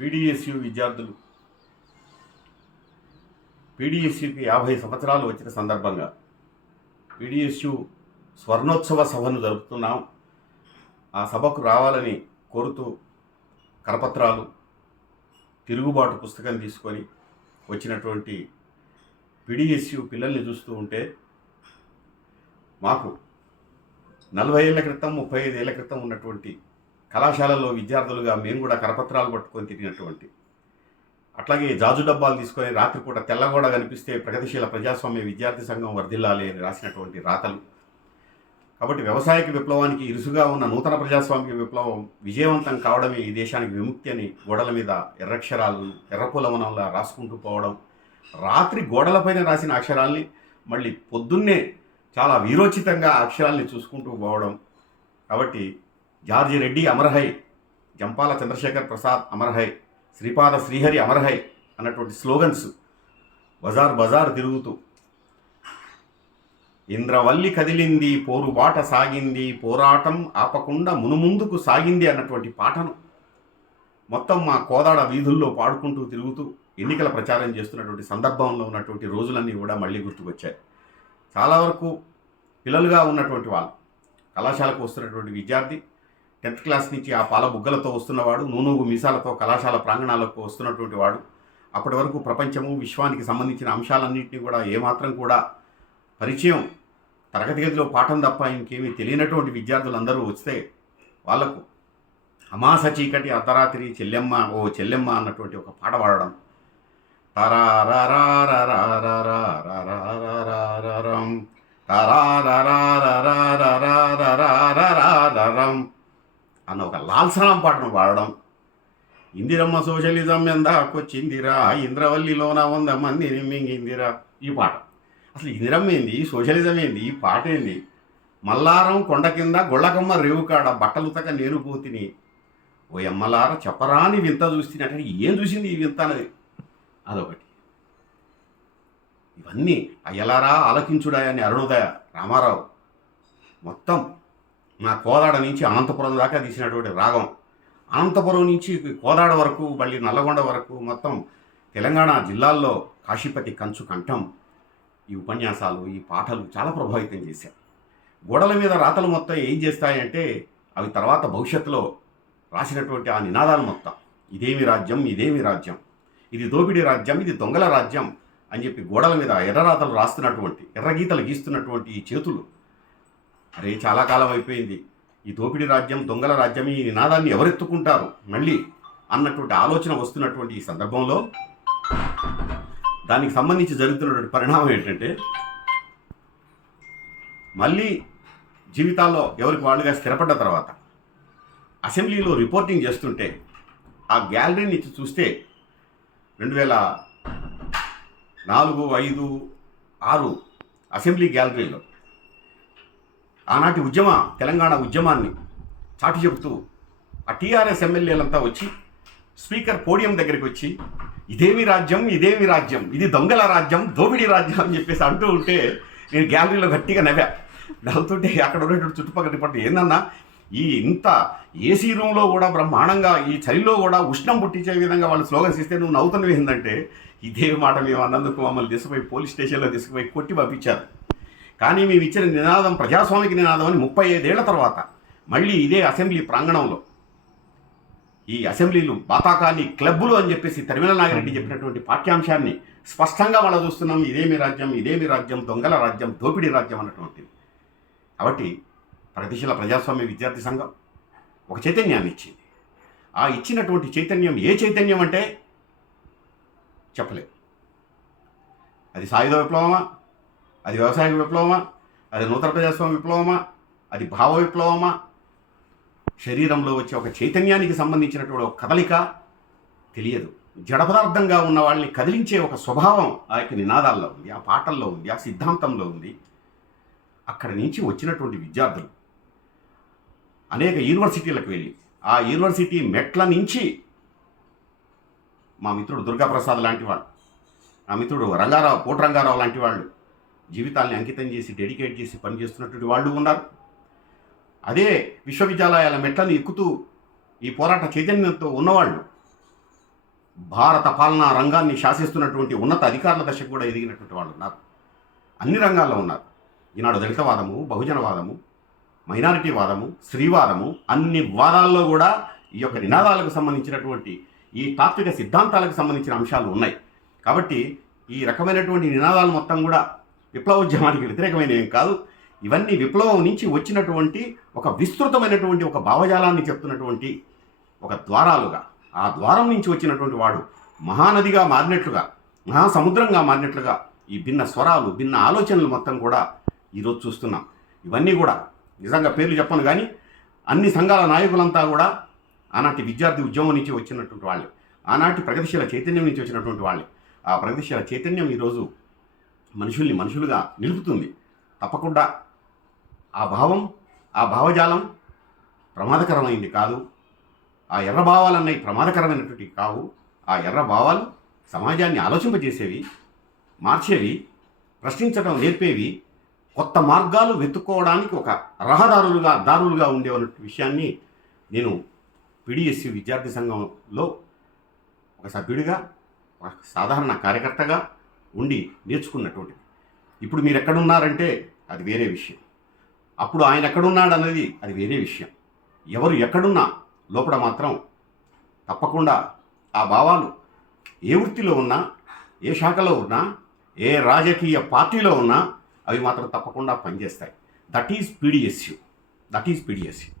PDSU విద్యార్థులు. పీడిఎస్యుకి యాభై సంవత్సరాలు వచ్చిన సందర్భంగా పీడిఎస్యు స్వర్ణోత్సవ సభను జరుపుతున్నాం. ఆ సభకు రావాలని కోరుతూ కరపత్రాలు తిరుగుబాటు పుస్తకం తీసుకొని వచ్చినటువంటి పీడిఎస్యు పిల్లల్ని చూస్తూ ఉంటే మాకు నలభై ఏళ్ళ క్రితం ముప్పై ఐదు ఏళ్ళ క్రితం ఉన్నటువంటి కళాశాలలో విద్యార్థులుగా మేము కూడా కరపత్రాలు పట్టుకొని తిరిగినటువంటి. అట్లాగే జాజు డబ్బాలు తీసుకొని రాత్రిపూట తెల్లగోడ కనిపిస్తే ప్రగతిశీల ప్రజాస్వామ్య విద్యార్థి సంఘం వర్ధిల్లాలి అని రాసినటువంటి రాతలు. కాబట్టి వ్యవసాయక విప్లవానికి ఇరుసుగా ఉన్న నూతన ప్రజాస్వామిక విప్లవం విజయవంతం కావడమే ఈ దేశానికి విముక్తి అని గోడల మీద ఎర్రక్షరాలను ఎర్రపులవనంలా రాసుకుంటూ పోవడం రాత్రి గోడలపైన రాసిన అక్షరాల్ని మళ్ళీ పొద్దున్నే చాలా వీరోచితంగా అక్షరాల్ని చూసుకుంటూ పోవడం. కాబట్టి జార్జి రెడ్డి అమర్హై జంపాల చంద్రశేఖర్ ప్రసాద్ అమర్హై శ్రీపాద శ్రీహరి అమర్హై అన్నటువంటి స్లోగన్స్ బజార్ బజార్ తిరుగుతూ. ఇంద్రవల్లి కదిలింది పోరుబాట సాగింది పోరాటం ఆపకుండా మునుముందుకు సాగింది అన్నటువంటి పాటను మొత్తం మా కోదాడ వీధుల్లో పాడుకుంటూ తిరుగుతూ ఎన్నికల ప్రచారం చేస్తున్నటువంటి సందర్భంలో ఉన్నటువంటి రోజులన్నీ కూడా మళ్ళీ గుర్తుకొచ్చాయి. చాలా వరకు పిల్లలుగా ఉన్నటువంటి వాళ్ళు కళాశాలకు వస్తున్నటువంటి విద్యార్థి టెన్త్ క్లాస్ నుంచి ఆ పాల బుగ్గలతో వస్తున్నవాడు నూనూగు మీసాలతో కళాశాల ప్రాంగణాలకు వస్తున్నటువంటి వాడు. అప్పటి వరకు ప్రపంచము విశ్వానికి సంబంధించిన అంశాలన్నింటినీ కూడా ఏమాత్రం కూడా పరిచయం తరగతి గదిలో పాఠం తప్ప ఇంకేమీ తెలియనటువంటి విద్యార్థులందరూ వస్తే వాళ్ళకు అమాస చీకటి అర్ధరాత్రి చెల్లెమ్మ ఓ చెల్లెమ్మ అన్నటువంటి ఒక పాట పాడడం. తారా అన్న ఒక లాల్సనం పాటను పాడడం. ఇందిరమ్మ సోషలిజం ఎందాకొచ్చిందిరా ఇంద్రవల్లిలోన వంద మందిని మింగిందిరా. ఈ పాట. అసలు ఇందిరమ్మ ఏంది? సోషలిజం ఏంది? ఈ పాట ఏంది? మల్లారం కొండ కింద గొళ్ళకమ్మ రేవు కాడ బట్టలుతక నేను పోతిని. ఓ ఎమ్మలార చెప్పరాని వింత చూస్తున్నట్టు ఏం చూసింది ఈ వింత అనేది అదొకటి. ఇవన్నీ అయ్యలారా ఆలకించుడాయ అని అరుణోదయ రామారావు. మొత్తం నా కోదాడ నుంచి అనంతపురం దాకా తీసినటువంటి రాగం. అనంతపురం నుంచి కోదాడ వరకు మళ్ళీ నల్లగొండ వరకు మొత్తం తెలంగాణ జిల్లాల్లో కాశీపతి కంచు కంఠం ఈ ఉపన్యాసాలు ఈ పాటలు చాలా ప్రభావితం చేశాయి. గోడల మీద రాతలు మొత్తం ఏం చేస్తాయంటే అవి తర్వాత భవిష్యత్తులో రాసినటువంటి ఆ నినాదాలు మొత్తం. ఇదేమి రాజ్యం ఇదేమి రాజ్యం. ఇది దోపిడీ రాజ్యం ఇది దొంగల రాజ్యం అని చెప్పి గోడల మీద ఎర్రరాతలు రాస్తున్నటువంటి ఎర్రగీతలు గీస్తున్నటువంటి ఈ చేతులు అరే చాలా కాలం అయిపోయింది. ఈ దోపిడీ రాజ్యం దొంగల రాజ్యం ఈ నినాదాన్ని ఎవరెత్తుకుంటారు? మళ్ళీ అన్నటువంటి ఆలోచన వస్తున్నటువంటి ఈ సందర్భంలో దానికి సంబంధించి జరుగుతున్నటువంటి పరిణామం ఏంటంటే మళ్ళీ జీవితాల్లో ఎవరికి వాళ్ళుగా స్థిరపడ్డ తర్వాత అసెంబ్లీలో రిపోర్టింగ్ చేస్తుంటే ఆ గ్యాలరీని చూస్తే రెండు వేల నాలుగు ఐదు ఆరు అసెంబ్లీ గ్యాలరీలో ఆనాటి ఉద్యమ తెలంగాణ ఉద్యమాన్ని చాటి చెబుతూ ఆ టీఆర్ఎస్ ఎమ్మెల్యేలంతా వచ్చి స్పీకర్ పోడియం దగ్గరికి వచ్చి ఇదేమి రాజ్యం ఇదేమి రాజ్యం ఇది దొంగల రాజ్యం దోపిడీ రాజ్యం అని చెప్పేసి అంటూ ఉంటే నేను గ్యాలరీలో గట్టిగా నవ్వా. నవ్వుతుంటే అక్కడ ఉన్నటువంటి చుట్టుపక్కల పట్టు ఏందన్నా ఈ ఇంత ఏసీ రూమ్లో కూడా బ్రహ్మాండంగా ఈ చలిలో కూడా ఉష్ణం పుట్టించే విధంగా వాళ్ళు స్లోగన్స్ ఇస్తే నువ్వు నవ్వుతున్నవి ఏంటంటే ఇదే మాట మేము అన్నందుకు మమ్మల్ని తీసుకుపోయి పోలీస్ స్టేషన్లో తీసుకుపోయి కొట్టి పంపించారు. కానీ మేము ఇచ్చిన నినాదం ప్రజాస్వామిక నినాదం అని ముప్పై ఐదేళ్ళ తర్వాత మళ్ళీ ఇదే అసెంబ్లీ ప్రాంగణంలో. ఈ అసెంబ్లీలు బాతాకాని క్లబ్బులు అని చెప్పేసి తరిమల నాగిరెడ్డి చెప్పినటువంటి పాఠ్యాంశాన్ని స్పష్టంగా మనం చూస్తున్నాం. ఇదేమి రాజ్యం ఇదేమి రాజ్యం దొంగల రాజ్యం దోపిడీ రాజ్యం అన్నటువంటిది. కాబట్టి ప్రగతిశీల ప్రజాస్వామ్య విద్యార్థి సంఘం ఒక చైతన్యాన్ని ఇచ్చింది. ఆ ఇచ్చినటువంటి చైతన్యం ఏ చైతన్యం అంటే చెప్పలేదు అది సాయుధ విప్లవమా? అది వ్యవసాయ విప్లవమా? అది నూతన ప్రజాస్వామ్య విప్లవమా? అది భావ విప్లవమా? శరీరంలో వచ్చే ఒక చైతన్యానికి సంబంధించినటువంటి ఒక కదలిక తెలియదు. జడ పదార్థంగా ఉన్న వాళ్ళని కదిలించే ఒక స్వభావం ఆ యొక్క నినాదాల్లో ఉంది ఆ పాటల్లో ఉంది ఆ సిద్ధాంతంలో ఉంది. అక్కడి నుంచి వచ్చినటువంటి విద్యార్థులు అనేక యూనివర్సిటీలకు వెళ్ళి ఆ యూనివర్సిటీ మెట్ల నుంచి మా మిత్రుడు దుర్గాప్రసాద్ లాంటి వాళ్ళు నా మిత్రుడు రంగారావు కోటి రంగారావు లాంటి వాళ్ళు జీవితాల్ని అంకితం చేసి డెడికేట్ చేసి పనిచేస్తున్నటువంటి వాళ్ళు ఉన్నారు. అదే విశ్వవిద్యాలయాల మెట్లను ఎక్కుతూ ఈ పోరాట చైతన్యంతో ఉన్నవాళ్ళు భారత పాలనా రంగాన్ని శాసిస్తున్నటువంటి ఉన్నత అధికారుల దశకు కూడా ఎదిగినటువంటి వాళ్ళు ఉన్నారు. అన్ని రంగాల్లో ఉన్నారు. ఈనాడు దళితవాదము బహుజనవాదము మైనారిటీ వాదము స్త్రీవాదము అన్ని వాదాల్లో కూడా ఈ యొక్క నినాదాలకు సంబంధించినటువంటి ఈ తాత్విక సిద్ధాంతాలకు సంబంధించిన అంశాలు ఉన్నాయి. కాబట్టి ఈ రకమైనటువంటి నినాదాలు మొత్తం కూడా విప్లవోద్యమానికి వ్యతిరేకమైనవి కాదు. ఇవన్నీ విప్లవం నుంచి వచ్చినటువంటి ఒక విస్తృతమైనటువంటి ఒక భావజాలాన్ని చెప్తున్నటువంటి ఒక ద్వారాలుగా ఆ ద్వారం నుంచి వచ్చినటువంటి వాడు మహానదిగా మారినట్లుగా మహాసముద్రంగా మారినట్లుగా ఈ భిన్న స్వరాలు భిన్న ఆలోచనలు మొత్తం కూడా ఈరోజు చూస్తున్నాం. ఇవన్నీ కూడా నిజంగా పేర్లు చెప్పను కానీ అన్ని సంఘాల నాయకులంతా కూడా ఆనాటి విద్యార్థి ఉద్యమం నుంచి వచ్చినటువంటి వాళ్ళే. ఆనాటి ప్రగతిశీల చైతన్యం నుంచి వచ్చినటువంటి వాళ్ళే. ఆ ప్రగతిశీల చైతన్యం ఈరోజు మనుషుల్ని మనుషులుగా నిలుపుతుంది. తప్పకుండా ఆ భావం ఆ భావజాలం ప్రమాదకరమైంది కాదు. ఆ ఎర్ర భావాలన్నవి ప్రమాదకరమైనటువంటి కావు. ఆ ఎర్ర భావాలు సమాజాన్ని ఆలోచింపజేసేవి మార్చేవి ప్రశ్నించడం నేర్పేవి కొత్త మార్గాలు వెతుక్కోవడానికి ఒక రహదారులుగా దారులుగా ఉండేవన్న విషయాన్ని నేను పిడిఎస్సి విద్యార్థి సంఘంలో ఒక సభ్యుడిగా ఒక సాధారణ కార్యకర్తగా ఉండి నేర్చుకున్నటువంటిది. ఇప్పుడు మీరు ఎక్కడున్నారంటే అది వేరే విషయం. అప్పుడు ఆయన ఎక్కడున్నాడు అన్నది అది వేరే విషయం. ఎవరు ఎక్కడున్నా లోపల మాత్రం తప్పకుండా ఆ భావాలు ఏ వృత్తిలో ఉన్నా ఏ శాఖలో ఉన్నా ఏ రాజకీయ పార్టీలో ఉన్నా అవి మాత్రం తప్పకుండా పనిచేస్తాయి. That is PDSU. That is PDSU.